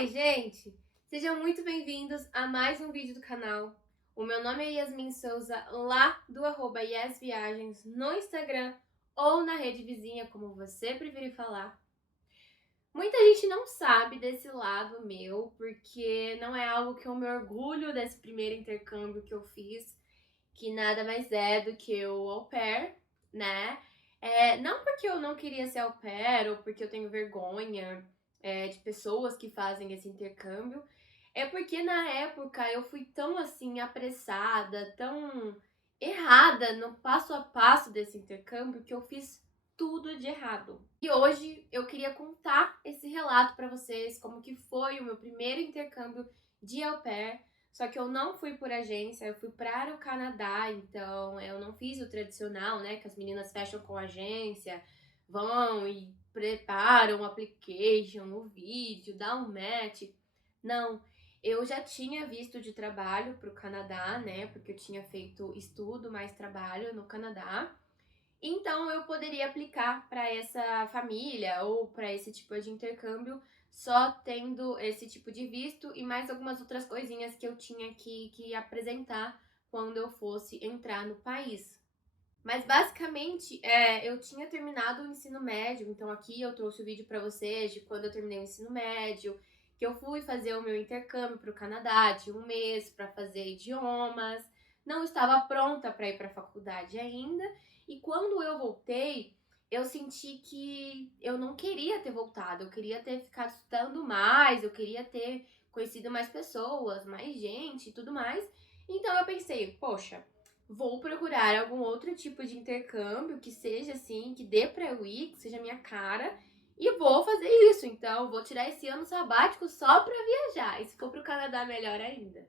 Oi, gente! Sejam muito bem-vindos a mais um vídeo do canal. O meu nome é Yasmin Souza, lá do @yasviagens no Instagram ou na rede vizinha, como você preferir falar. Muita gente não sabe desse lado meu, porque não é algo que eu me orgulho desse primeiro intercâmbio que eu fiz, que nada mais é do que o au pair, né? Não porque eu não queria ser au pair ou porque eu tenho vergonha de pessoas que fazem esse intercâmbio, é porque na época eu fui tão assim apressada, tão errada no passo a passo desse intercâmbio que eu fiz tudo de errado. E hoje eu queria contar esse relato para vocês, como que foi o meu primeiro intercâmbio de au pair. Só que eu não fui por agência, eu fui para o Canadá, então eu não fiz o tradicional, né, que as meninas fecham com agência, vão e preparam o application, o vídeo, dá um match. Não, eu já tinha visto de trabalho para o Canadá, né, porque eu tinha feito estudo mais trabalho no Canadá. Então eu poderia aplicar para essa família ou para esse tipo de intercâmbio só tendo esse tipo de visto e mais algumas outras coisinhas que eu tinha que apresentar quando eu fosse entrar no país. Mas basicamente, eu tinha terminado o ensino médio, então aqui eu trouxe o vídeo para vocês de quando eu terminei o ensino médio, que eu fui fazer o meu intercâmbio para o Canadá de um mês para fazer idiomas. Não estava pronta para ir para a faculdade ainda, e quando eu voltei, eu senti que eu não queria ter voltado, eu queria ter ficado estudando mais, eu queria ter conhecido mais pessoas, mais gente e tudo mais. Então eu pensei, poxa, vou procurar algum outro tipo de intercâmbio que seja assim, que dê pra eu ir, que seja a minha cara, e vou fazer isso. Então, vou tirar esse ano sabático só pra viajar. E se for pro Canadá, melhor ainda.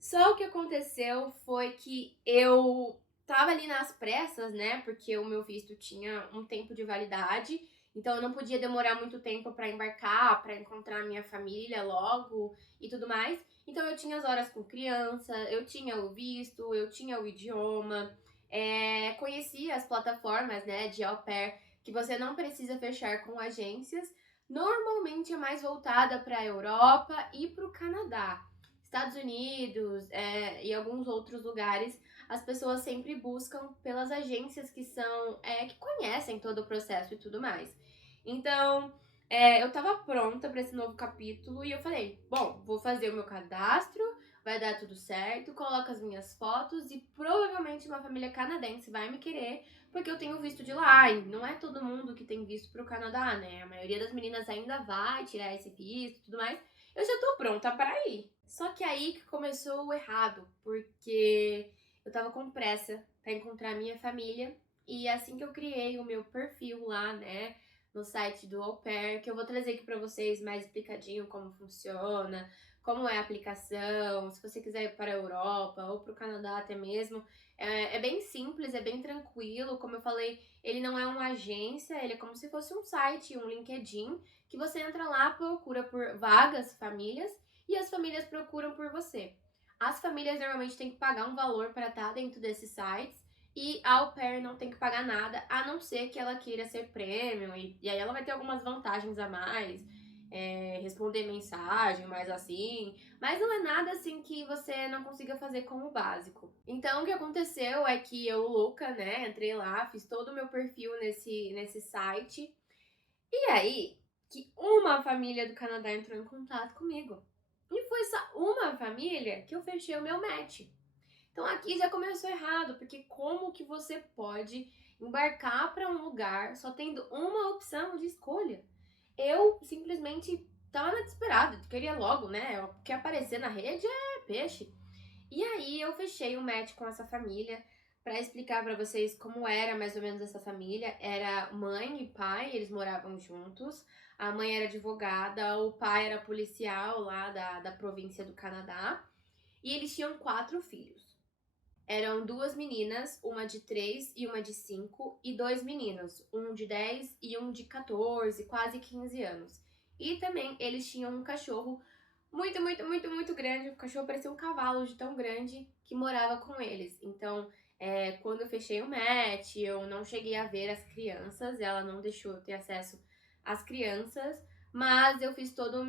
Só o que aconteceu foi que eu tava ali nas pressas, né? Porque o meu visto tinha um tempo de validade, então eu não podia demorar muito tempo pra embarcar, pra encontrar minha família logo e tudo mais. Então eu tinha as horas com criança, eu tinha o visto, eu tinha o idioma, conhecia as plataformas, né, de au pair que você não precisa fechar com agências. Normalmente é mais voltada para a Europa e para o Canadá. Estados Unidos e alguns outros lugares, as pessoas sempre buscam pelas agências que são que conhecem todo o processo e tudo mais. Então, eu tava pronta para esse novo capítulo e eu falei, bom, vou fazer o meu cadastro, vai dar tudo certo, coloco as minhas fotos e provavelmente uma família canadense vai me querer porque eu tenho visto de lá. E não é todo mundo que tem visto pro Canadá, né? A maioria das meninas ainda vai tirar esse visto e tudo mais. Eu já tô pronta para ir. Só que aí que começou o errado, porque eu tava com pressa para encontrar minha família e assim que eu criei o meu perfil lá, né, no site do Au Pair, que eu vou trazer aqui para vocês mais explicadinho como funciona, como é a aplicação, se você quiser ir para a Europa ou para o Canadá até mesmo, é bem simples, é bem tranquilo, como eu falei, ele não é uma agência, ele é como se fosse um site, um LinkedIn, que você entra lá, procura por vagas, famílias, e as famílias procuram por você. As famílias normalmente têm que pagar um valor para estar dentro desses sites e a au pair não tem que pagar nada, a não ser que ela queira ser premium e aí ela vai ter algumas vantagens a mais, responder mensagem mais assim, mas não é nada assim que você não consiga fazer com o básico. Então o que aconteceu é que eu, louca, né, entrei lá, fiz todo o meu perfil nesse site e aí que uma família do Canadá entrou em contato comigo. E foi só uma família que eu fechei o meu match. Então aqui já começou errado, porque como que você pode embarcar para um lugar só tendo uma opção de escolha? Eu simplesmente tava desesperada, queria logo, né? O que aparecer na rede é peixe. E aí eu fechei o match com essa família para explicar para vocês como era mais ou menos essa família. Era mãe e pai, eles moravam juntos. A mãe era advogada, o pai era policial lá da província do Canadá. E eles tinham 4 filhos. Eram 2 meninas, uma de 3 e uma de 5, e 2 meninos, um de 10 e um de 14, quase 15 anos. E também eles tinham um cachorro muito, muito, muito, muito grande. O cachorro parecia um cavalo de tão grande que morava com eles. Então, quando eu fechei o match, eu não cheguei a ver as crianças, ela não deixou eu ter acesso às crianças, Mas eu fiz todo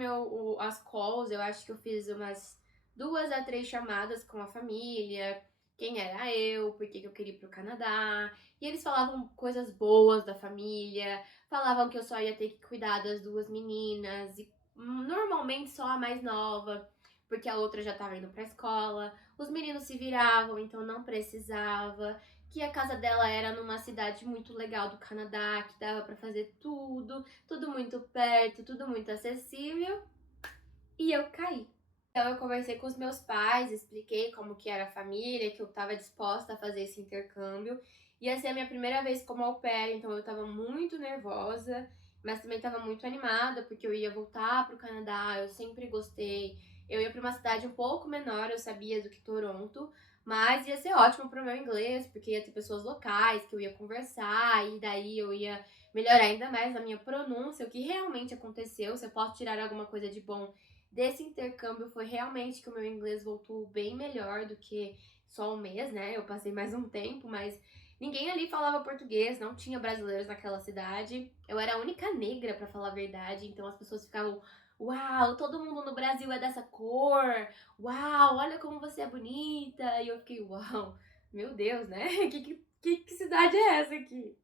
as calls, eu acho que eu fiz umas 2 a 3 chamadas com a família, quem era eu, por que eu queria ir pro Canadá. E eles falavam coisas boas da família, falavam que eu só ia ter que cuidar das 2 meninas, e normalmente só a mais nova, porque a outra já tava indo pra escola. Os meninos se viravam, então não precisava. Que a casa dela era numa cidade muito legal do Canadá, que dava pra fazer tudo, tudo muito perto, tudo muito acessível, e eu caí. Então eu conversei com os meus pais, expliquei como que era a família, que eu estava disposta a fazer esse intercâmbio. Ia ser a minha primeira vez como au pair, então eu estava muito nervosa, mas também estava muito animada, porque eu ia voltar para o Canadá, eu sempre gostei. Eu ia para uma cidade um pouco menor, eu sabia, do que Toronto, mas ia ser ótimo para o meu inglês, porque ia ter pessoas locais que eu ia conversar, e daí eu ia melhorar ainda mais a minha pronúncia, o que realmente aconteceu. Se eu posso tirar alguma coisa de bom desse intercâmbio, foi realmente que o meu inglês voltou bem melhor do que só um mês, né? Eu passei mais um tempo, mas ninguém ali falava português, não tinha brasileiros naquela cidade. Eu era a única negra, pra falar a verdade, então as pessoas ficavam: "Uau, todo mundo no Brasil é dessa cor. Uau, olha como você é bonita". E eu fiquei: "Uau, meu Deus, né? Que cidade é essa aqui?".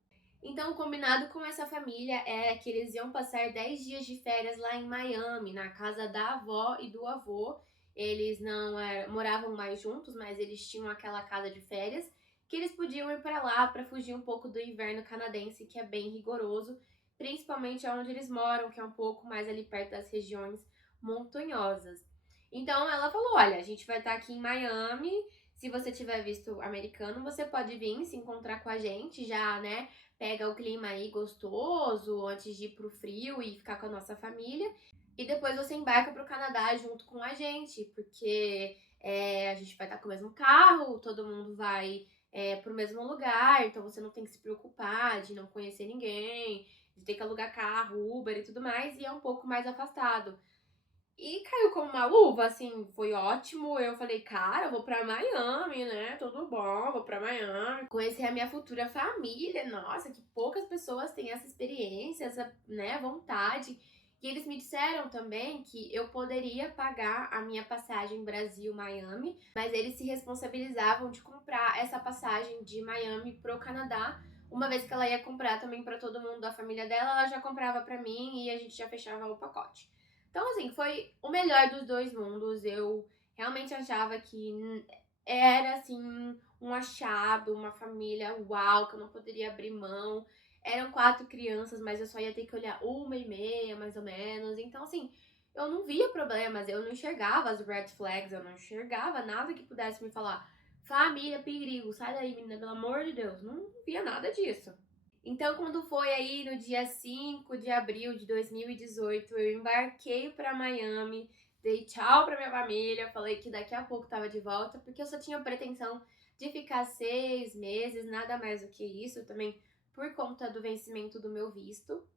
Então, o combinado com essa família é que eles iam passar 10 dias de férias lá em Miami, na casa da avó e do avô. Eles não moravam mais juntos, mas eles tinham aquela casa de férias que eles podiam ir para lá para fugir um pouco do inverno canadense, que é bem rigoroso, principalmente onde eles moram, que é um pouco mais ali perto das regiões montanhosas. Então ela falou: "Olha, a gente vai estar aqui em Miami. Se você tiver visto americano, você pode vir se encontrar com a gente já, né? Pega o clima aí gostoso antes de ir pro frio e ficar com a nossa família. E depois você embarca pro Canadá junto com a gente, porque a gente vai estar com o mesmo carro, todo mundo vai pro mesmo lugar, então você não tem que se preocupar de não conhecer ninguém, de ter que alugar carro, Uber e tudo mais, e é um pouco mais afastado". E caiu como uma luva, assim, foi ótimo. Eu falei: "Cara, eu vou pra Miami, né, tudo bom, vou pra Miami, conhecer a minha futura família". Nossa, que poucas pessoas têm essa experiência, essa, né, vontade. E eles me disseram também que eu poderia pagar a minha passagem Brasil-Miami, mas eles se responsabilizavam de comprar essa passagem de Miami pro Canadá. Uma vez que ela ia comprar também pra todo mundo da família dela, ela já comprava pra mim e a gente já fechava o pacote. Então, assim, foi o melhor dos dois mundos. Eu realmente achava que era, assim, um achado, uma família uau, que eu não poderia abrir mão. Eram 4 crianças, mas eu só ia ter que olhar 1h30, mais ou menos. Então, assim, eu não via problemas, eu não enxergava as red flags, eu não enxergava nada que pudesse me falar: "Família, perigo, sai daí, menina, pelo amor de Deus". Não via nada disso. Então, quando foi aí no dia 5 de abril de 2018, eu embarquei para Miami, dei tchau para minha família, falei que daqui a pouco estava de volta, porque eu só tinha pretensão de ficar 6 meses, nada mais do que isso, também por conta do vencimento do meu visto.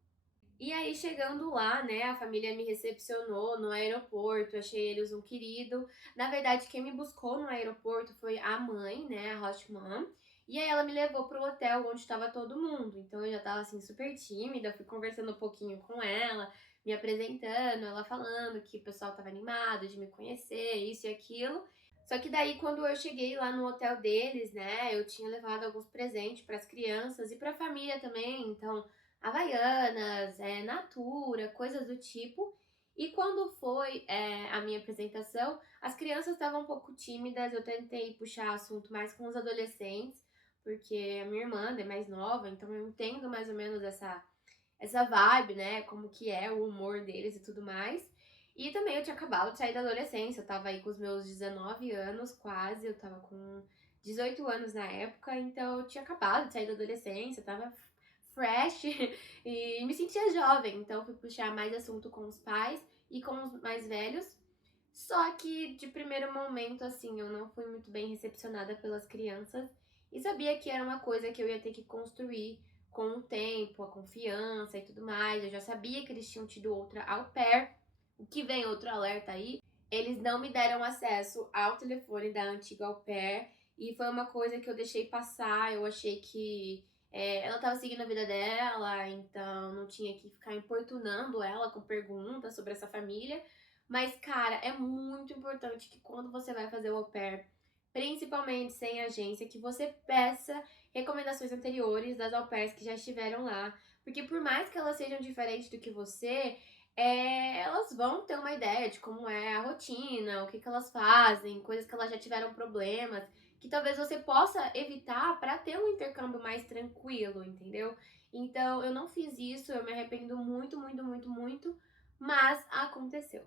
E aí, chegando lá, né, a família me recepcionou no aeroporto, achei eles um querido. Na verdade, quem me buscou no aeroporto foi a mãe, né, a host mom. E aí ela me levou pro hotel onde estava todo mundo. Então eu já tava assim super tímida, fui conversando um pouquinho com ela, me apresentando, ela falando que o pessoal tava animado de me conhecer, isso e aquilo. Só que daí quando eu cheguei lá no hotel deles, né, eu tinha levado alguns presentes para as crianças e para a família também, então Havaianas, Natura, coisas do tipo. E quando foi a minha apresentação, as crianças estavam um pouco tímidas, eu tentei puxar assunto mais com os adolescentes, porque a minha irmã é mais nova, então eu entendo mais ou menos essa vibe, né? Como que é o humor deles e tudo mais. E também eu tinha acabado de sair da adolescência, eu tava aí com os meus 19 anos quase, eu tava com 18 anos na época, então eu tinha acabado de sair da adolescência, tava fresh e me sentia jovem, então fui puxar mais assunto com os pais e com os mais velhos. Só que de primeiro momento, assim, eu não fui muito bem recepcionada pelas crianças e sabia que era uma coisa que eu ia ter que construir com o tempo, a confiança e tudo mais. Eu já sabia que eles tinham tido outra au pair. O que vem outro alerta aí? Eles não me deram acesso ao telefone da antiga au pair e foi uma coisa que eu deixei passar. Eu achei que Ela tava seguindo a vida dela, então não tinha que ficar importunando ela com perguntas sobre essa família. Mas, cara, é muito importante que quando você vai fazer o au pair, principalmente sem agência, que você peça recomendações anteriores das au pairs que já estiveram lá. Porque por mais que elas sejam diferentes do que você, elas vão ter uma ideia de como é a rotina, o que, que elas fazem, coisas que elas já tiveram problemas, que talvez você possa evitar para ter um intercâmbio mais tranquilo, entendeu? Então eu não fiz isso, eu me arrependo muito, muito, muito, muito, mas aconteceu.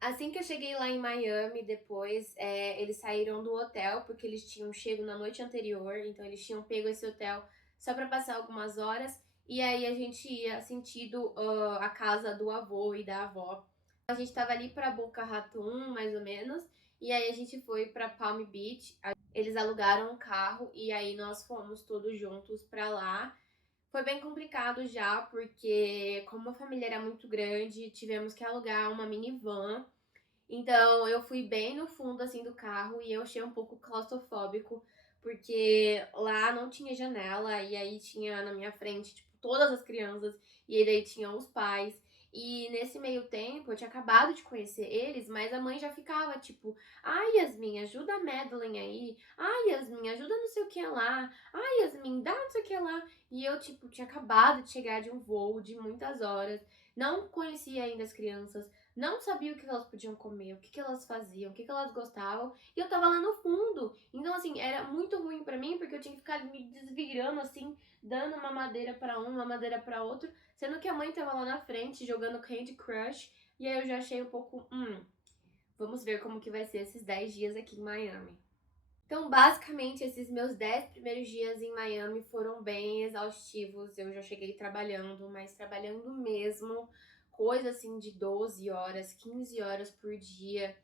Assim que eu cheguei lá em Miami, depois, eles saíram do hotel, porque eles tinham chego na noite anterior, então eles tinham pego esse hotel só pra passar algumas horas, e aí a gente ia sentido a casa do avô e da avó. A gente tava ali pra Boca Raton, mais ou menos, e aí a gente foi pra Palm Beach. Eles alugaram um carro e aí nós fomos todos juntos pra lá. Foi bem complicado já, porque como a família era muito grande, tivemos que alugar uma minivan. Então eu fui bem no fundo assim do carro e eu achei um pouco claustrofóbico, porque lá não tinha janela e aí tinha na minha frente, tipo, todas as crianças e aí daí tinham os pais. E nesse meio tempo eu tinha acabado de conhecer eles, mas a mãe já ficava tipo: "Ai, Yasmin, ajuda a Madeline aí. Ai, Yasmin, ajuda não sei o que lá. Ai, Yasmin, dá não sei o que lá". E eu tipo tinha acabado de chegar de um voo de muitas horas, não conhecia ainda as crianças, não sabia o que elas podiam comer, o que elas faziam, o que elas gostavam, e eu tava lá no fundo. Então, assim, era muito ruim pra mim, porque eu tinha que ficar me desvirando, assim, dando uma madeira pra um, uma madeira pra outro, sendo que a mãe tava lá na frente jogando Candy Crush, e aí eu já achei um pouco, vamos ver como que vai ser esses 10 dias aqui em Miami. Então, basicamente, esses meus 10 primeiros dias em Miami foram bem exaustivos. Eu já cheguei trabalhando, mas trabalhando mesmo, coisa assim de 12 horas, 15 horas por dia.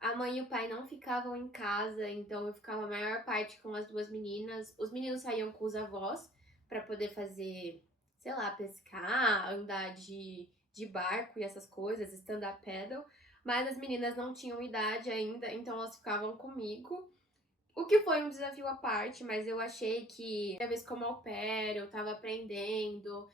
A mãe e o pai não ficavam em casa, então eu ficava a maior parte com as duas meninas. Os meninos saíam com os avós para poder fazer, sei lá, pescar, andar de barco e essas coisas, stand-up paddle. Mas as meninas não tinham idade ainda, então elas ficavam comigo. O que foi um desafio à parte, mas eu achei que, cada vez como au pair, eu tava aprendendo,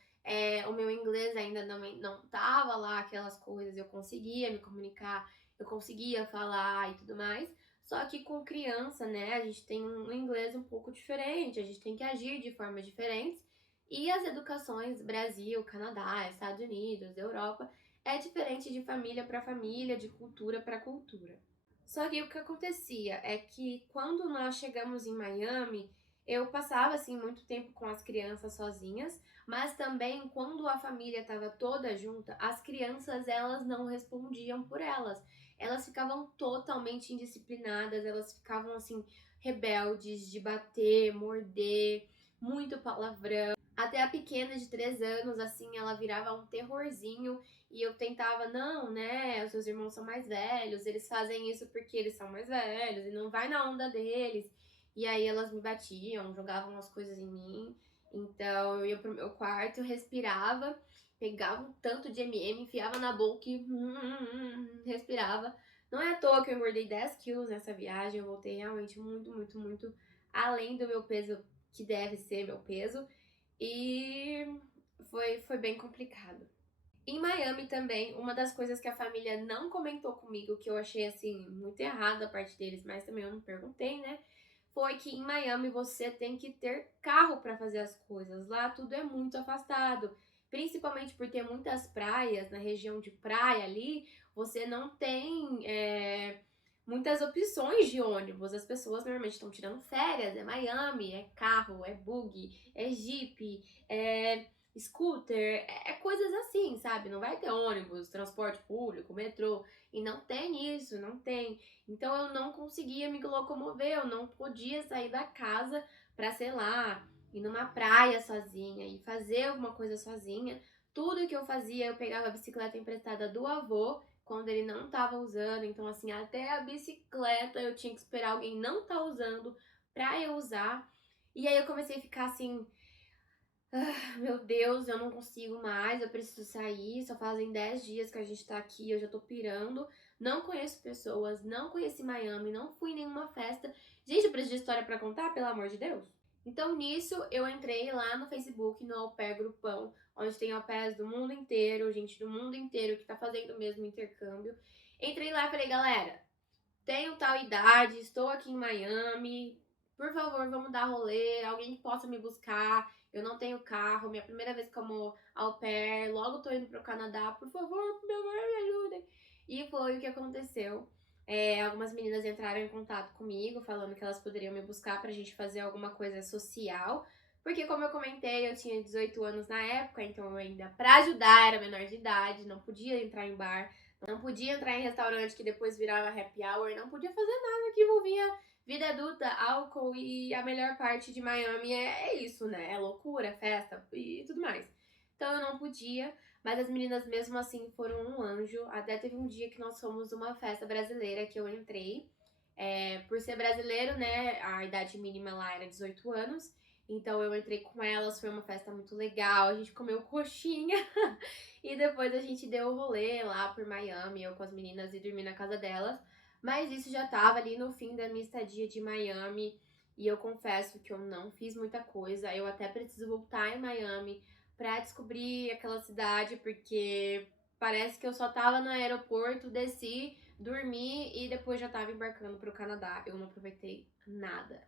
o meu inglês ainda não tava lá aquelas coisas, eu conseguia me comunicar, eu conseguia falar e tudo mais. Só que com criança, né, a gente tem um inglês um pouco diferente, a gente tem que agir de formas diferentes. E as educações Brasil, Canadá, Estados Unidos, Europa, é diferente de família para família, de cultura para cultura. Só que o que acontecia é que quando nós chegamos em Miami, eu passava assim muito tempo com as crianças sozinhas, mas também quando a família estava toda junta, as crianças elas não respondiam por elas. Elas ficavam totalmente indisciplinadas, elas ficavam assim rebeldes de bater, morder, muito palavrão. Até a pequena de 3 anos, assim, ela virava um terrorzinho e eu tentava, não, né? Os seus irmãos são mais velhos, eles fazem isso porque eles são mais velhos e não vai na onda deles. E aí elas me batiam, jogavam as coisas em mim. Então eu ia pro meu quarto, eu respirava, pegava um tanto de MM, enfiava na boca e respirava. Não é à toa que eu engordei 10 quilos nessa viagem, eu voltei realmente muito, muito, muito além do meu peso, que deve ser meu peso. E foi bem complicado. Em Miami também, uma das coisas que a família não comentou comigo, que eu achei assim muito errado da parte deles, mas também eu não perguntei, né? Foi que em Miami você tem que ter carro para fazer as coisas. Lá tudo é muito afastado, principalmente por ter muitas praias na região de praia ali, você não tem muitas opções de ônibus. As pessoas normalmente estão tirando férias, é Miami, é carro, é buggy, é jeep, é scooter, coisas assim, sabe? Não vai ter ônibus, transporte público, metrô, e não tem isso, não tem. Então eu não conseguia me locomover, eu não podia sair da casa pra, sei lá, ir numa praia sozinha e fazer alguma coisa sozinha. Tudo que eu fazia, eu pegava a bicicleta emprestada do avô quando ele não tava usando. Então, assim, até a bicicleta eu tinha que esperar alguém não tá usando pra eu usar. E aí eu comecei a ficar assim, meu Deus, eu não consigo mais, eu preciso sair. Só fazem 10 dias que a gente tá aqui, eu já tô pirando. Não conheço pessoas, não conheci Miami, não fui em nenhuma festa. Gente, eu preciso de história pra contar, pelo amor de Deus. Então, nisso, eu entrei lá no Facebook, no Au Pair Grupão, onde tem au pairs do mundo inteiro, gente do mundo inteiro que tá fazendo o mesmo intercâmbio. Entrei lá e falei, galera, tenho tal idade, estou aqui em Miami, por favor, vamos dar rolê, alguém que possa me buscar, eu não tenho carro, minha primeira vez como au pair, logo tô indo pro Canadá, por favor, me ajudem. E foi o que aconteceu. Algumas meninas entraram em contato comigo, falando que elas poderiam me buscar pra gente fazer alguma coisa social, porque como eu comentei, eu tinha 18 anos na época, então eu ainda, pra ajudar, era menor de idade, não podia entrar em bar, não podia entrar em restaurante que depois virava happy hour, não podia fazer nada que envolvia vida adulta, álcool e a melhor parte de Miami é isso, né? É loucura, festa e tudo mais. Então eu não podia, mas as meninas mesmo assim foram um anjo. Até teve um dia que nós fomos uma festa brasileira que eu entrei. Por ser brasileiro, né? A idade mínima lá era 18 anos. Então eu entrei com elas, foi uma festa muito legal. A gente comeu coxinha. E depois a gente deu o rolê lá por Miami, eu com as meninas e dormi na casa delas. Mas isso já tava ali no fim da minha estadia de Miami. E eu confesso que eu não fiz muita coisa. Eu até preciso voltar em Miami pra descobrir aquela cidade, porque parece que eu só tava no aeroporto, desci, dormi e depois já tava embarcando pro Canadá. Eu não aproveitei nada.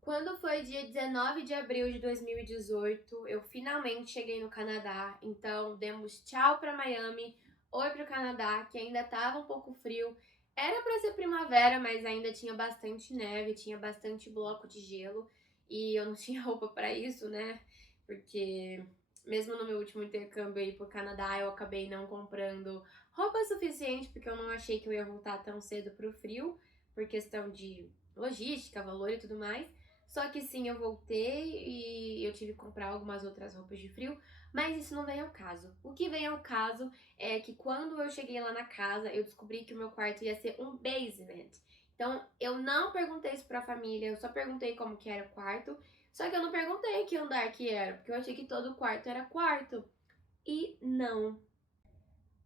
Quando foi dia 19 de abril de 2018, eu finalmente cheguei no Canadá. Então, demos tchau para Miami, oi para o Canadá, que ainda estava um pouco frio. Era para ser primavera, mas ainda tinha bastante neve, tinha bastante bloco de gelo. E eu não tinha roupa para isso, né? Porque mesmo no meu último intercâmbio aí pro Canadá, eu acabei não comprando roupa suficiente, porque eu não achei que eu ia voltar tão cedo pro frio, por questão de logística, valor e tudo mais. Só que sim, eu voltei e eu tive que comprar algumas outras roupas de frio, mas isso não vem ao caso. O que vem ao caso é que quando eu cheguei lá na casa, eu descobri que o meu quarto ia ser um basement. Então, eu não perguntei isso pra família, eu só perguntei como que era o quarto. Só que eu não perguntei que andar que era, porque eu achei que todo quarto era quarto. E não.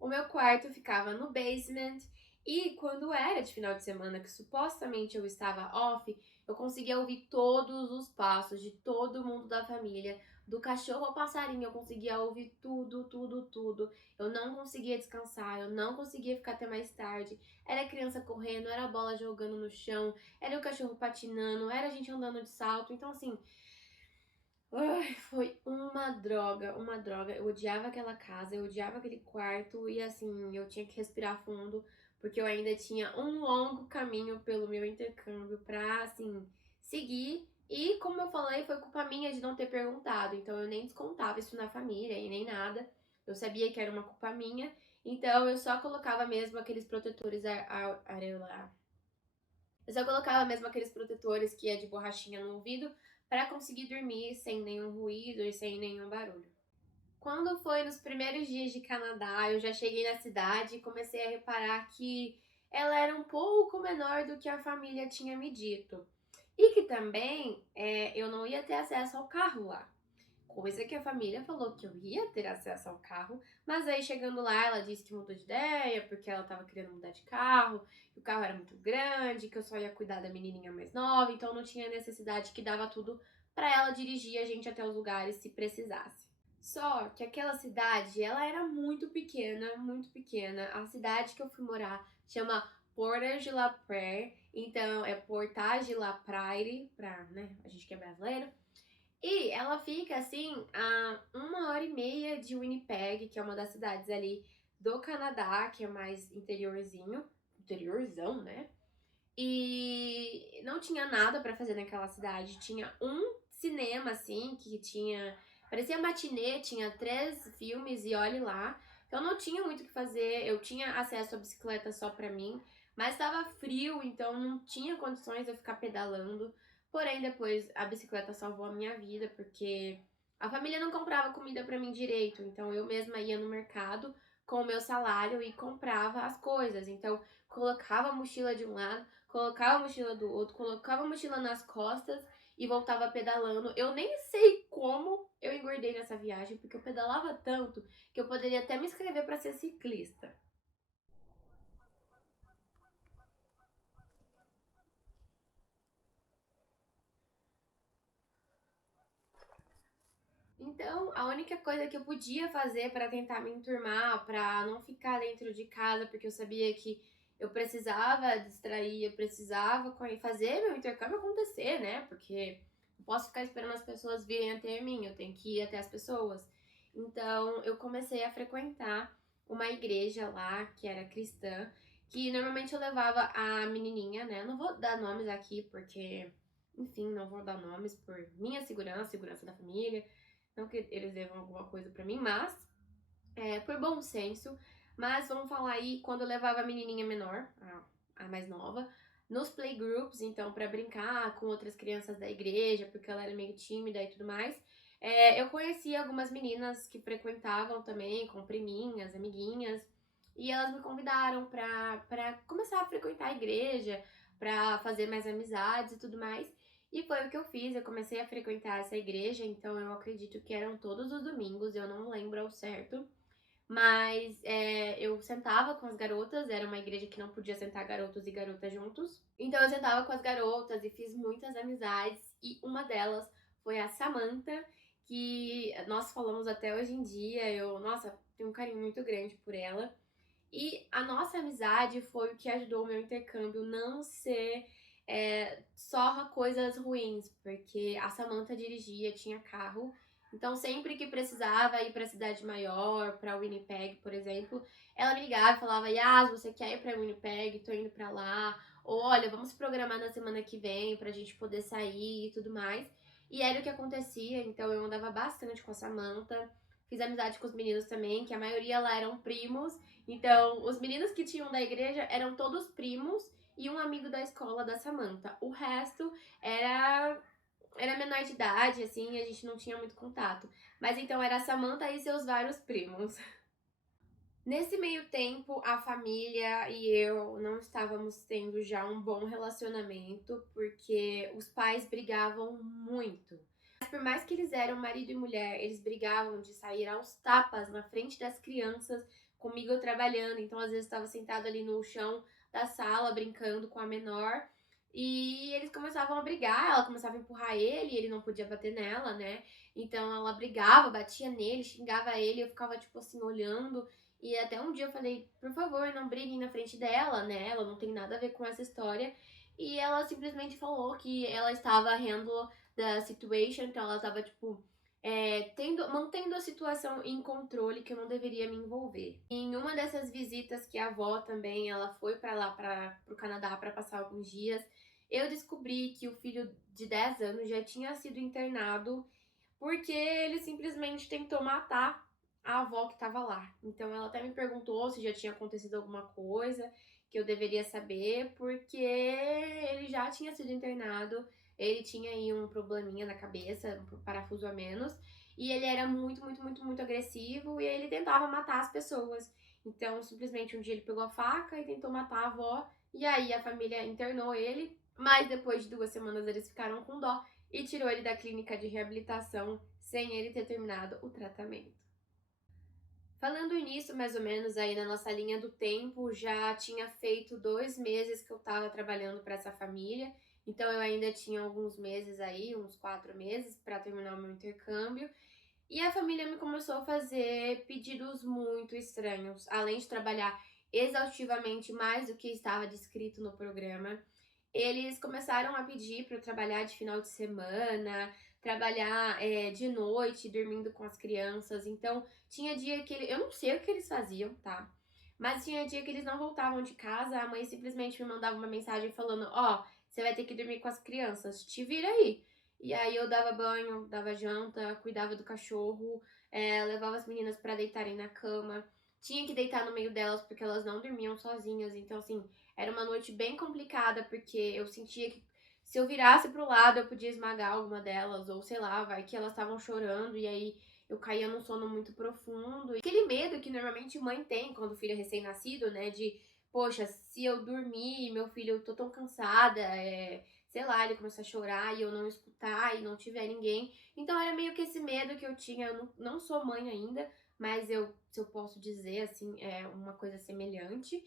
O meu quarto ficava no basement e quando era de final de semana, que supostamente eu estava off, eu conseguia ouvir todos os passos de todo mundo da família, do cachorro ao passarinho, eu conseguia ouvir tudo, tudo, tudo. Eu não conseguia descansar, eu não conseguia ficar até mais tarde. Era criança correndo, era bola jogando no chão, era o cachorro patinando, era a gente andando de salto. Então, assim, ai, foi uma droga, uma droga. Eu odiava aquela casa, eu odiava aquele quarto e assim, eu tinha que respirar fundo, porque eu ainda tinha um longo caminho pelo meu intercâmbio pra, assim, seguir. E como eu falei, foi culpa minha de não ter perguntado, então eu nem descontava isso na família e nem nada. Eu sabia que era uma culpa minha, então eu só colocava mesmo aqueles protetores eu só colocava mesmo aqueles protetores que é de borrachinha no ouvido para conseguir dormir sem nenhum ruído e sem nenhum barulho. Quando foi nos primeiros dias de Canadá, eu já cheguei na cidade e comecei a reparar que ela era um pouco menor do que a família tinha me dito. E que também eu não ia ter acesso ao carro lá. Coisa que a família falou que eu ia ter acesso ao carro, mas aí chegando lá ela disse que mudou de ideia, porque ela tava querendo mudar de carro, que o carro era muito grande, que eu só ia cuidar da menininha mais nova, então não tinha necessidade, que dava tudo pra ela dirigir a gente até os lugares se precisasse. Só que aquela cidade, ela era muito pequena, muito pequena. A cidade que eu fui morar chama Portage de la Prairie, então é Portage de la Prairie, pra, né, a gente que é brasileiro. E ela fica assim a 1h30 de Winnipeg, que é uma das cidades ali do Canadá, que é mais interiorzão, né? E não tinha nada pra fazer naquela cidade. Tinha um cinema assim que tinha, parecia matinê, tinha 3 filmes e olhe lá. Então não tinha muito o que fazer. Eu tinha acesso à bicicleta só pra mim, mas estava frio, então não tinha condições de eu ficar pedalando. Porém, depois a bicicleta salvou a minha vida, porque a família não comprava comida pra mim direito. Então eu mesma ia no mercado com o meu salário e comprava as coisas. Então colocava a mochila de um lado, colocava a mochila do outro, colocava a mochila nas costas e voltava pedalando. Eu nem sei como eu engordei nessa viagem, porque eu pedalava tanto que eu poderia até me inscrever para ser ciclista. Então, a única coisa que eu podia fazer para tentar me enturmar, para não ficar dentro de casa, porque eu sabia que eu precisava distrair, eu precisava fazer meu intercâmbio acontecer, né? Porque não posso ficar esperando as pessoas virem até mim, eu tenho que ir até as pessoas. Então, eu comecei a frequentar uma igreja lá, que era cristã, que normalmente eu levava a menininha, né? Eu não vou dar nomes aqui, porque, enfim, não vou dar nomes por minha segurança, segurança da família. Não que eles devam alguma coisa pra mim, mas por bom senso. Mas vamos falar aí quando eu levava a menininha menor, a mais nova, nos playgroups, então pra brincar com outras crianças da igreja, porque ela era meio tímida e tudo mais. Eu conheci algumas meninas que frequentavam também, com priminhas, amiguinhas, e elas me convidaram pra começar a frequentar a igreja, pra fazer mais amizades e tudo mais. E foi o que eu fiz, eu comecei a frequentar essa igreja, então eu acredito que eram todos os domingos, eu não lembro ao certo. Mas eu sentava com as garotas, era uma igreja que não podia sentar garotos e garotas juntos. Então eu sentava com as garotas e fiz muitas amizades, e uma delas foi a Samantha, que nós falamos até hoje em dia. Nossa, tenho um carinho muito grande por ela. E a nossa amizade foi o que ajudou o meu intercâmbio não ser só coisas ruins, porque a Samantha dirigia, tinha carro. Então, sempre que precisava ir pra cidade maior, pra Winnipeg, por exemplo, ela me ligava e falava: Yas, você quer ir pra Winnipeg? Tô indo pra lá. Ou olha, vamos se programar na semana que vem pra gente poder sair e tudo mais. E era o que acontecia, então eu andava bastante com a Samantha. Fiz amizade com os meninos também, que a maioria lá eram primos. Então, os meninos que tinham da igreja eram todos primos e um amigo da escola da Samantha. O resto era menor de idade, assim, a gente não tinha muito contato. Mas então era a Samantha e seus vários primos. Nesse meio tempo, a família e eu não estávamos tendo já um bom relacionamento, porque os pais brigavam muito. Mas por mais que eles eram marido e mulher, eles brigavam de sair aos tapas na frente das crianças, comigo eu trabalhando. Então, às vezes, eu estava sentado ali no chão da sala, brincando com a menor, e eles começavam a brigar, ela começava a empurrar ele, e ele não podia bater nela, né? Então, ela brigava, batia nele, xingava ele, eu ficava, tipo assim, olhando. E até um dia eu falei, por favor, não briguem na frente dela, né? Ela não tem nada a ver com essa história. E ela simplesmente falou que ela estava handle the situation, então ela estava, tipo, mantendo a situação em controle, que eu não deveria me envolver. Em uma dessas visitas que a avó também, ela foi pra lá, pro Canadá, pra passar alguns dias, eu descobri que o filho de 10 anos já tinha sido internado porque ele simplesmente tentou matar a avó que estava lá. Então ela até me perguntou se já tinha acontecido alguma coisa que eu deveria saber, porque ele já tinha sido internado, ele tinha aí um probleminha na cabeça, um parafuso a menos, e ele era muito, muito, muito, muito agressivo, e ele tentava matar as pessoas. Então, simplesmente um dia ele pegou a faca e tentou matar a avó, e aí a família internou ele, mas depois de 2 semanas eles ficaram com dó e tirou ele da clínica de reabilitação sem ele ter terminado o tratamento. Falando nisso, mais ou menos aí na nossa linha do tempo, já tinha feito 2 meses que eu estava trabalhando para essa família, então eu ainda tinha alguns meses aí, uns 4 meses, para terminar o meu intercâmbio. E a família me começou a fazer pedidos muito estranhos, além de trabalhar exaustivamente mais do que estava descrito no programa. Eles começaram a pedir para eu trabalhar de final de semana, trabalhar de noite, dormindo com as crianças. Então, tinha dia que eu não sei o que eles faziam, tá? Mas tinha dia que eles não voltavam de casa, a mãe simplesmente me mandava uma mensagem falando: Ó, você vai ter que dormir com as crianças, te vira aí. E aí eu dava banho, dava janta, cuidava do cachorro, levava as meninas para deitarem na cama. Tinha que deitar no meio delas porque elas não dormiam sozinhas. Então, assim, era uma noite bem complicada, porque eu sentia que se eu virasse pro lado eu podia esmagar alguma delas, ou sei lá, vai que elas estavam chorando e aí eu caía num sono muito profundo. E aquele medo que normalmente mãe tem quando o filho é recém-nascido, né? De, poxa, se eu dormir, meu filho, eu tô tão cansada, sei lá, ele começar a chorar e eu não escutar e não tiver ninguém. Então era meio que esse medo que eu tinha. Eu não sou mãe ainda, mas se eu posso dizer assim, é uma coisa semelhante.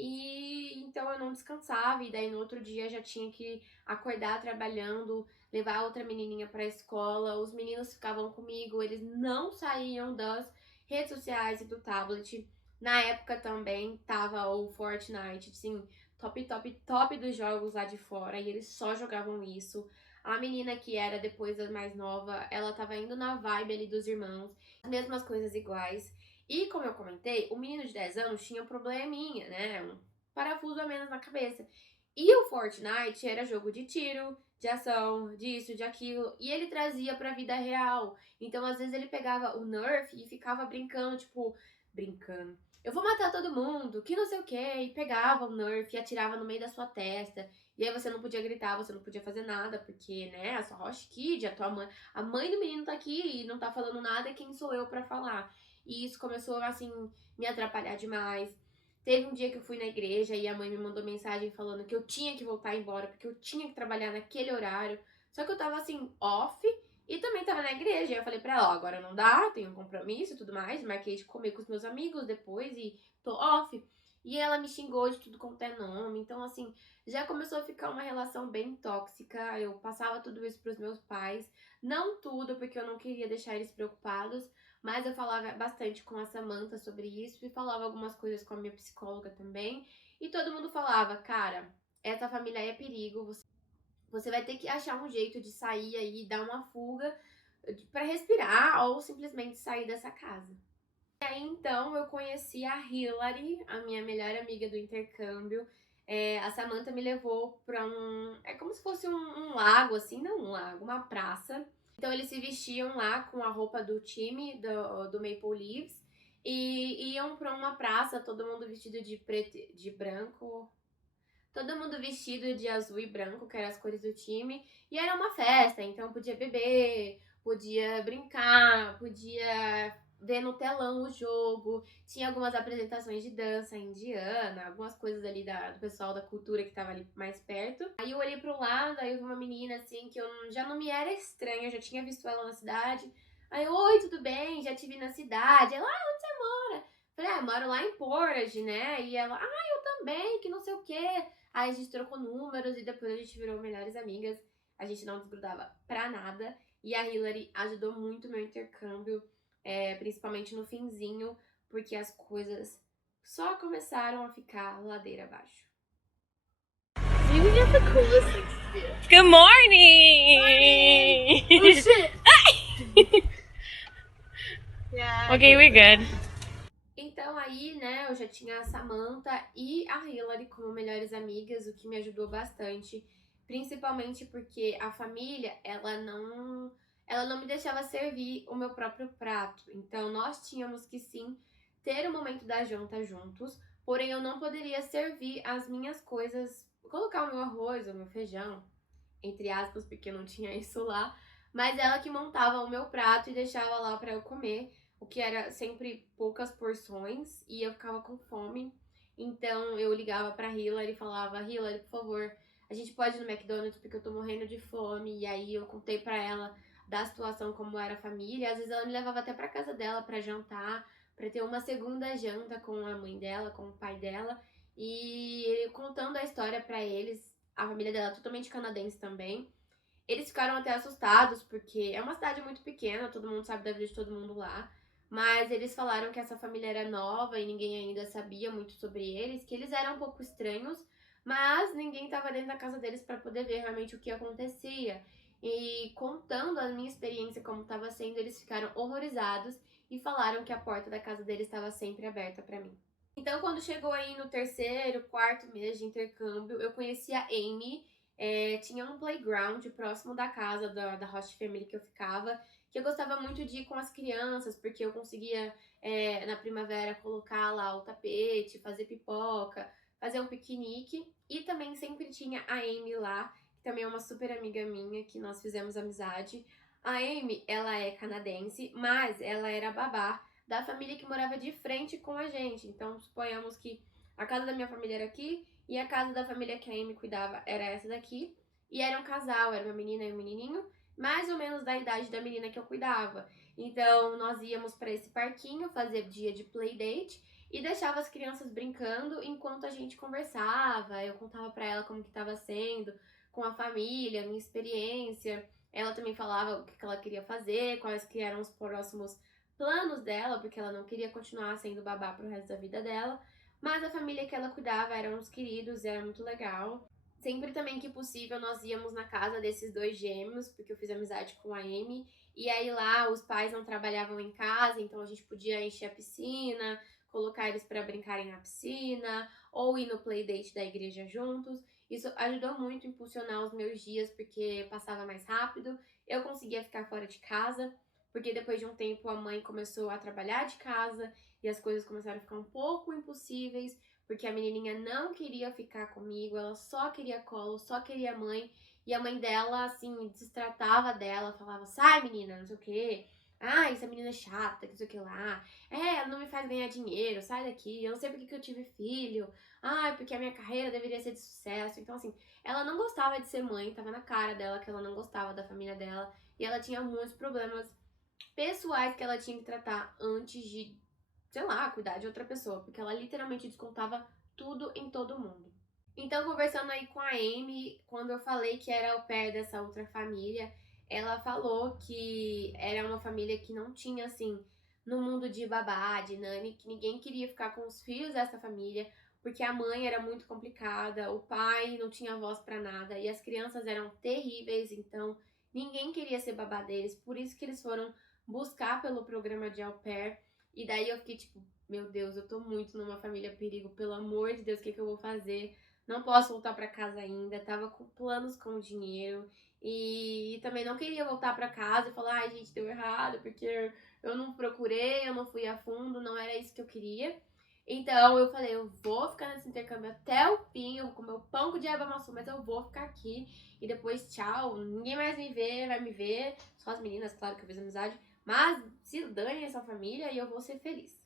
E então eu não descansava, e daí no outro dia já tinha que acordar trabalhando, levar outra menininha pra escola. Os meninos ficavam comigo, eles não saíam das redes sociais e do tablet. Na época também tava o Fortnite, assim, top, top, top dos jogos lá de fora, e eles só jogavam isso. A menina que era depois a mais nova, ela tava indo na vibe ali dos irmãos, as mesmas coisas iguais. E como eu comentei, o menino de 10 anos tinha um probleminha, né? Um parafuso a menos na cabeça. E o Fortnite era jogo de tiro, de ação, disso, de aquilo, e ele trazia pra vida real. Então, às vezes, ele pegava o Nerf e ficava brincando, tipo, brincando. Eu vou matar todo mundo, que não sei o que, e pegava o Nerf e atirava no meio da sua testa. E aí você não podia gritar, você não podia fazer nada, porque, né, a sua Roche Kid, a tua mãe, a mãe do menino tá aqui e não tá falando nada, quem sou eu pra falar? E isso começou, assim, me atrapalhar demais. Teve um dia que eu fui na igreja e a mãe me mandou mensagem falando que eu tinha que voltar embora, porque eu tinha que trabalhar naquele horário. Só que eu tava, assim, off e também tava na igreja. Eu falei pra ela, ó, agora não dá, tenho um compromisso e tudo mais. Marquei de comer com os meus amigos depois e tô off. E ela me xingou de tudo quanto é nome. Então, assim, já começou a ficar uma relação bem tóxica. Eu passava tudo isso pros meus pais. Não tudo, porque eu não queria deixar eles preocupados. Mas eu falava bastante com a Samantha sobre isso e falava algumas coisas com a minha psicóloga também. E todo mundo falava, cara, essa família é perigo, você vai ter que achar um jeito de sair aí, dar uma fuga pra respirar ou simplesmente sair dessa casa. E aí então eu conheci a Hillary, a minha melhor amiga do intercâmbio. A Samantha me levou pra é como se fosse um lago, assim, não um lago, uma praça. Então eles se vestiam lá com a roupa do time do Maple Leafs e iam pra uma praça, todo mundo vestido de preto, de branco, todo mundo vestido de azul e branco, que eram as cores do time, e era uma festa, então podia beber, podia brincar, podia ver no telão o jogo, tinha algumas apresentações de dança indiana, algumas coisas ali do pessoal da cultura que tava ali mais perto. Aí eu olhei pro lado, aí eu vi uma menina assim que eu já não me era estranha, eu já tinha visto ela na cidade. Aí eu, oi, tudo bem? Já te vi na cidade. Ela, onde você mora? Falei, eu moro lá em Portage, né? E ela, eu também, que não sei o quê. Aí a gente trocou números e depois a gente virou melhores amigas. A gente não desgrudava pra nada. E a Hillary ajudou muito meu intercâmbio, principalmente no finzinho, porque as coisas só começaram a ficar ladeira abaixo. You get the coolest things to do. Good morning! Oh shit! Yeah. Okay, we're good. Então aí, né, eu já tinha a Samantha e a Hillary como melhores amigas, o que me ajudou bastante, principalmente porque a família, ela não me deixava servir o meu próprio prato. Então nós tínhamos que sim ter o momento da janta juntos, porém eu não poderia servir as minhas coisas, colocar o meu arroz, o meu feijão, entre aspas, porque não tinha isso lá, mas ela que montava o meu prato e deixava lá pra eu comer, o que era sempre poucas porções e eu ficava com fome. Então eu ligava pra Hillary e falava, Hillary, por favor, a gente pode ir no McDonald's porque eu tô morrendo de fome. E aí eu contei pra ela da situação como era a família. Às vezes ela me levava até pra casa dela pra jantar, pra ter uma segunda janta com a mãe dela, com o pai dela. E contando a história pra eles, a família dela é totalmente canadense também. Eles ficaram até assustados, porque é uma cidade muito pequena, todo mundo sabe da vida de todo mundo lá. Mas eles falaram que essa família era nova e ninguém ainda sabia muito sobre eles, que eles eram um pouco estranhos, mas ninguém estava dentro da casa deles para poder ver realmente o que acontecia. E contando a minha experiência como estava sendo, eles ficaram horrorizados e falaram que a porta da casa deles estava sempre aberta para mim. Então, quando chegou aí no terceiro, quarto mês de intercâmbio, eu conheci a Amy. Tinha um playground próximo da casa da host family que eu ficava, que eu gostava muito de ir com as crianças, porque eu conseguia, na primavera, colocar lá o tapete, fazer pipoca, fazer um piquenique. E também sempre tinha a Amy lá, que também é uma super amiga minha, que nós fizemos amizade. A Amy, ela é canadense, mas ela era babá da família que morava de frente com a gente. Então, suponhamos que a casa da minha família era aqui e a casa da família que a Amy cuidava era essa daqui. E era um casal, era uma menina e um menininho, mais ou menos da idade da menina que eu cuidava. Então, nós íamos para esse parquinho fazer dia de playdate e deixava as crianças brincando enquanto a gente conversava. Eu contava pra ela como que estava sendo com a família, minha experiência. Ela também falava o que ela queria fazer, quais que eram os próximos planos dela, porque ela não queria continuar sendo babá pro resto da vida dela. Mas a família que ela cuidava eram os queridos, era muito legal. Sempre também que possível nós íamos na casa desses dois gêmeos, porque eu fiz amizade com a Amy. E aí lá os pais não trabalhavam em casa, então a gente podia encher a piscina, colocar eles para brincarem na piscina, ou ir no playdate da igreja juntos. Isso ajudou muito a impulsionar os meus dias, porque passava mais rápido, eu conseguia ficar fora de casa, porque depois de um tempo a mãe começou a trabalhar de casa e as coisas começaram a ficar um pouco impossíveis, porque a menininha não queria ficar comigo, ela só queria colo, só queria mãe, e a mãe dela, assim, destratava dela, falava, sai menina, não sei o quê, ah, essa menina é chata, que não sei o que lá, ela não me faz ganhar dinheiro, sai daqui, eu não sei porque que eu tive filho, ah, porque a minha carreira deveria ser de sucesso. Então, assim, ela não gostava de ser mãe, tava na cara dela que ela não gostava da família dela, e ela tinha muitos problemas pessoais que ela tinha que tratar antes de, sei lá, cuidar de outra pessoa, porque ela literalmente descontava tudo em todo mundo. Então, conversando aí com a Amy, quando eu falei que era au pair dessa outra família, ela falou que era uma família que não tinha, assim, no mundo de babá, de nani, que ninguém queria ficar com os filhos dessa família, porque a mãe era muito complicada, o pai não tinha voz pra nada, e as crianças eram terríveis, então ninguém queria ser babá deles, por isso que eles foram buscar pelo programa de au pair, e daí eu fiquei tipo, meu Deus, eu tô muito numa família perigo, pelo amor de Deus, o que que eu vou fazer? Não posso voltar pra casa ainda, tava com planos com dinheiro e também não queria voltar pra casa e falar, ai gente, deu errado, porque eu não procurei, eu não fui a fundo, não era isso que eu queria. Então eu falei, eu vou ficar nesse intercâmbio até o fim, eu vou comer o pão com diabo amassou, mas eu vou ficar aqui e depois tchau, ninguém mais me vê, vai me ver, só as meninas, claro que eu fiz amizade, mas se dane essa família e eu vou ser feliz.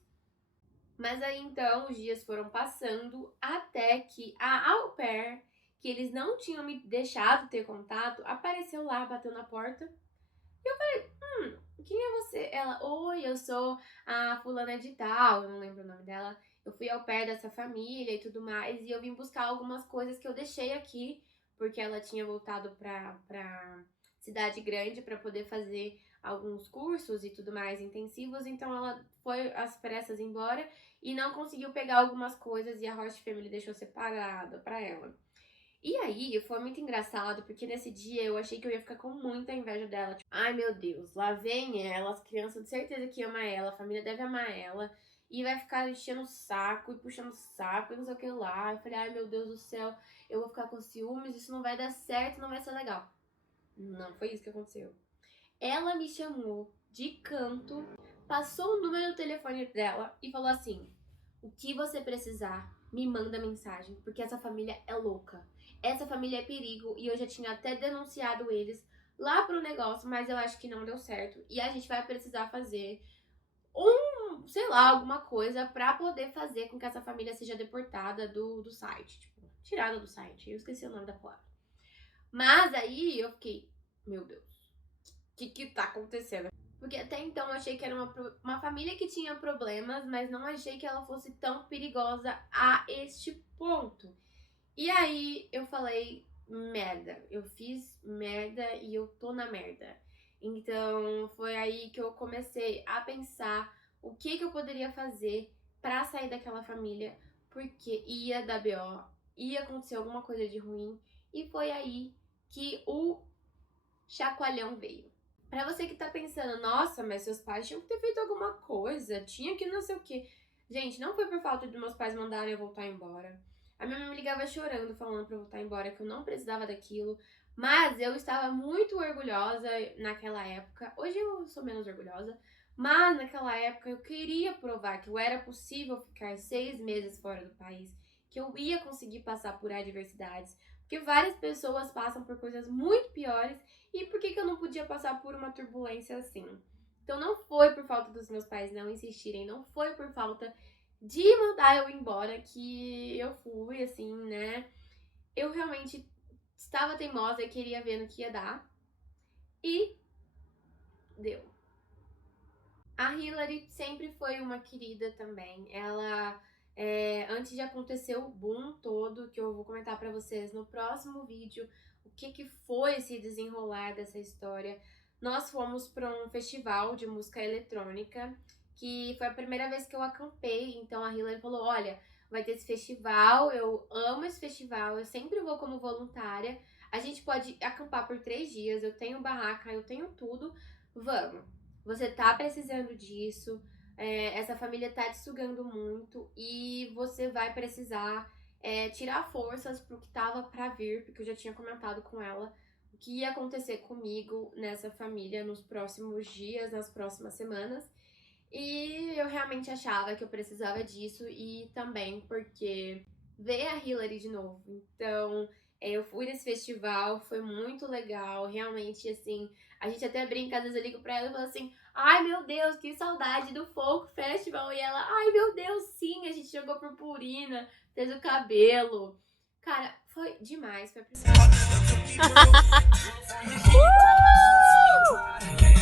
Mas aí então os dias foram passando até que a au pair, que eles não tinham me deixado ter contato, apareceu lá, bateu na porta. E eu falei, quem é você? Ela, oi, eu sou a fulana de tal, eu não lembro o nome dela. Eu fui au pair dessa família e tudo mais, e eu vim buscar algumas coisas que eu deixei aqui, porque ela tinha voltado pra cidade grande para poder fazer alguns cursos e tudo mais intensivos, então ela foi às pressas embora e não conseguiu pegar algumas coisas e a Host Family deixou separada pra ela. E aí, foi muito engraçado, porque nesse dia eu achei que eu ia ficar com muita inveja dela. Tipo, ai meu Deus, lá vem ela, as crianças de certeza que amam ela, a família deve amar ela. E vai ficar enchendo o saco e puxando o saco e não sei o que lá. Eu falei, ai meu Deus do céu, eu vou ficar com ciúmes, isso não vai dar certo, não vai ser legal. Não foi isso que aconteceu. Ela me chamou de canto, passou o número do telefone dela e falou assim: o que você precisar, me manda mensagem, porque essa família é louca. Essa família é perigo e eu já tinha até denunciado eles lá pro negócio, mas eu acho que não deu certo. E a gente vai precisar fazer sei lá, alguma coisa pra poder fazer com que essa família seja deportada do site. Tipo, tirada do site. Eu esqueci o nome da palavra. Mas aí eu fiquei, meu Deus, o que tá acontecendo? Porque até então eu achei que era uma família que tinha problemas, mas não achei que ela fosse tão perigosa a este ponto. E aí eu falei, merda, eu fiz merda e eu tô na merda. Então foi aí que eu comecei a pensar o que eu poderia fazer pra sair daquela família, porque ia dar BO, ia acontecer alguma coisa de ruim, e foi aí que o chacoalhão veio. Pra você que tá pensando, nossa, mas seus pais tinham que ter feito alguma coisa, tinha que não sei o quê. Gente, não foi por falta de meus pais mandarem eu voltar embora. A minha mãe me ligava chorando, falando pra eu voltar embora, que eu não precisava daquilo. Mas eu estava muito orgulhosa naquela época. Hoje eu sou menos orgulhosa. Mas naquela época eu queria provar que eu era possível ficar 6 meses fora do país. Que eu ia conseguir passar por adversidades. Porque várias pessoas passam por coisas muito piores. E por que eu não podia passar por uma turbulência assim? Então não foi por falta dos meus pais não insistirem, não foi por falta de mandar eu embora que eu fui, assim, né? Eu realmente estava teimosa e queria ver no que ia dar. E deu. A Hillary sempre foi uma querida também. Ela, antes de acontecer o boom todo, que eu vou comentar pra vocês no próximo vídeo, o que foi esse desenrolar dessa história, nós fomos pra um festival de música eletrônica, que foi a primeira vez que eu acampei. Então a Hillary falou, olha, vai ter esse festival, eu amo esse festival, eu sempre vou como voluntária, a gente pode acampar por 3 dias, eu tenho barraca, eu tenho tudo, vamos. Você tá precisando disso, essa família tá te sugando muito e você vai precisar tirar forças pro que tava pra vir, porque eu já tinha comentado com ela o que ia acontecer comigo nessa família nos próximos dias, nas próximas semanas. E eu realmente achava que eu precisava disso e também porque ver a Hillary de novo. Então, eu fui nesse festival, foi muito legal, realmente, assim, a gente até brinca, às vezes eu ligo pra ela e falo assim, ai meu Deus, que saudade do Folk Festival, e ela, ai meu Deus, sim, a gente jogou purpurina, fez o cabelo, cara, foi demais, foi a primeira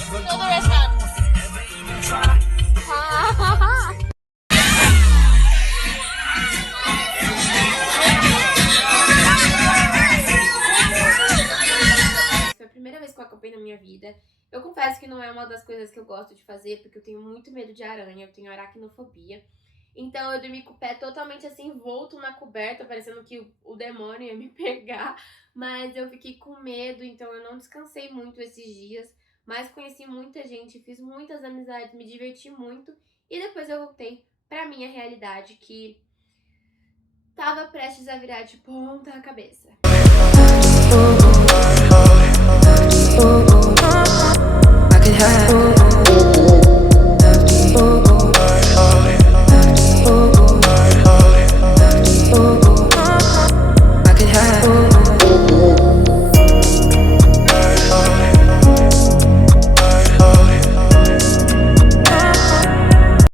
Show the rest hand. Foi a primeira vez que eu acampei na minha vida. Eu confesso que não é uma das coisas que eu gosto de fazer, porque eu tenho muito medo de aranha, eu tenho aracnofobia. Então eu dormi com o pé totalmente assim, envolto na coberta, parecendo que o demônio ia me pegar. Mas eu fiquei com medo, então eu não descansei muito esses dias. Mas conheci muita gente, fiz muitas amizades, me diverti muito. E depois eu voltei pra minha realidade, que tava prestes a virar de ponta cabeça. I could have